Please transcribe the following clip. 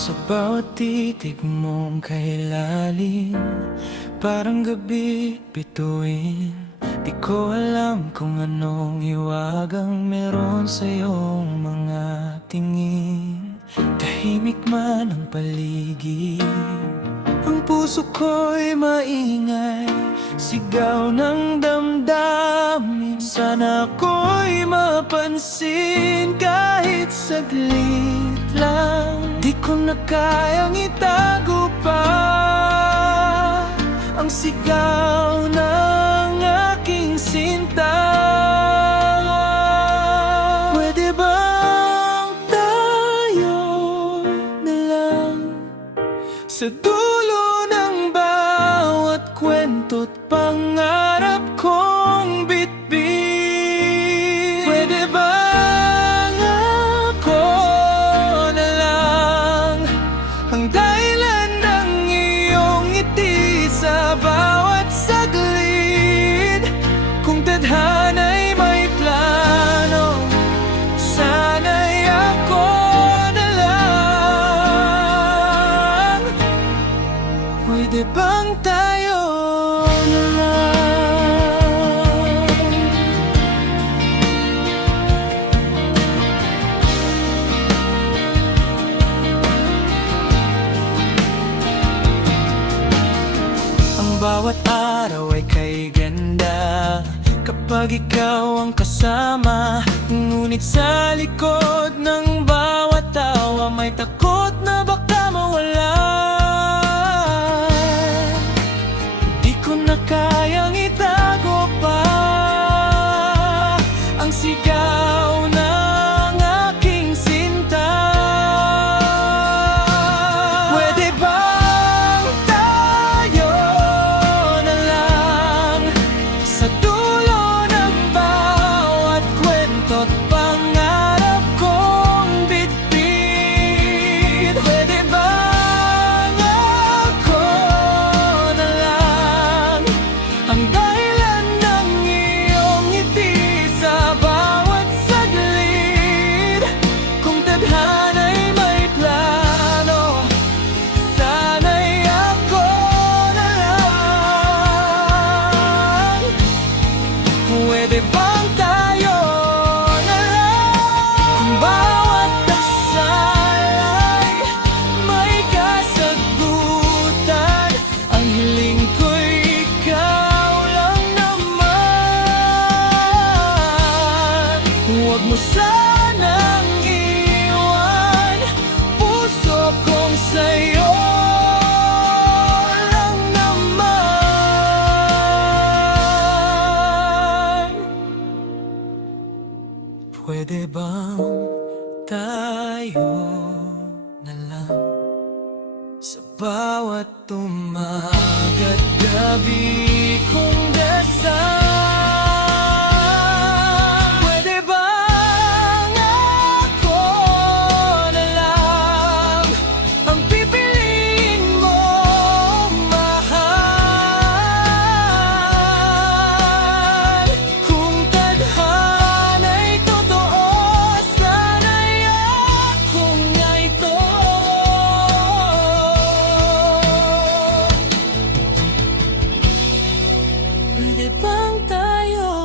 Sa bawat titig mong kailalim, parang gabi bituin. Di ko alam kung anong hiwagang meron sa iyong mga tingin. Tahimik man ang paligid, ang puso ko'y maingay, sigaw ng damdamin. Sana ako'y mapansin kahit saglit lang. Di ko na kayang itago pa ang sigaw ng aking sinta. Pwede bang tayo na lang sa dulo ng bawat kwento't pangarap kong bitbit? Pwede bang ako na lang ang dahilan ng iyong ngiti sa bawat saglit? Kung tadhana'y may plano, sana'y ako na lang. Pwede bang tayo na lang? Ang bawat araw ay kay ganda kapag ikaw ang kasama. Ngunit sa likod ng bawat tawa may takot na baka mawala. Di ko na kayang itago pa ang sigaw ng aking sinta. Pwede bang tayo na lang sa dulo ng bawat kwento't pangarap kong bitbit? Pwede bang ako na lang ang dahilan ng iyong ngiti sa bawat saglit? Kung tadhana'y may plano, sana'y ako na lang. Pwede bang tayo na lang? Kung bawat dasal ay may kasagutan, ang hiling ko'y ikaw lang naman. Huwag mo sanang iwan puso kong sa'yo lang naman. Pwede bang tayo na lang sa bawat umaga't gabi kong dasal? Pwede bang ako na lang ang pipiliin mo, mahal? Kung tadhana'y totoo, sana'y ako nga ito. Pwede bang tayo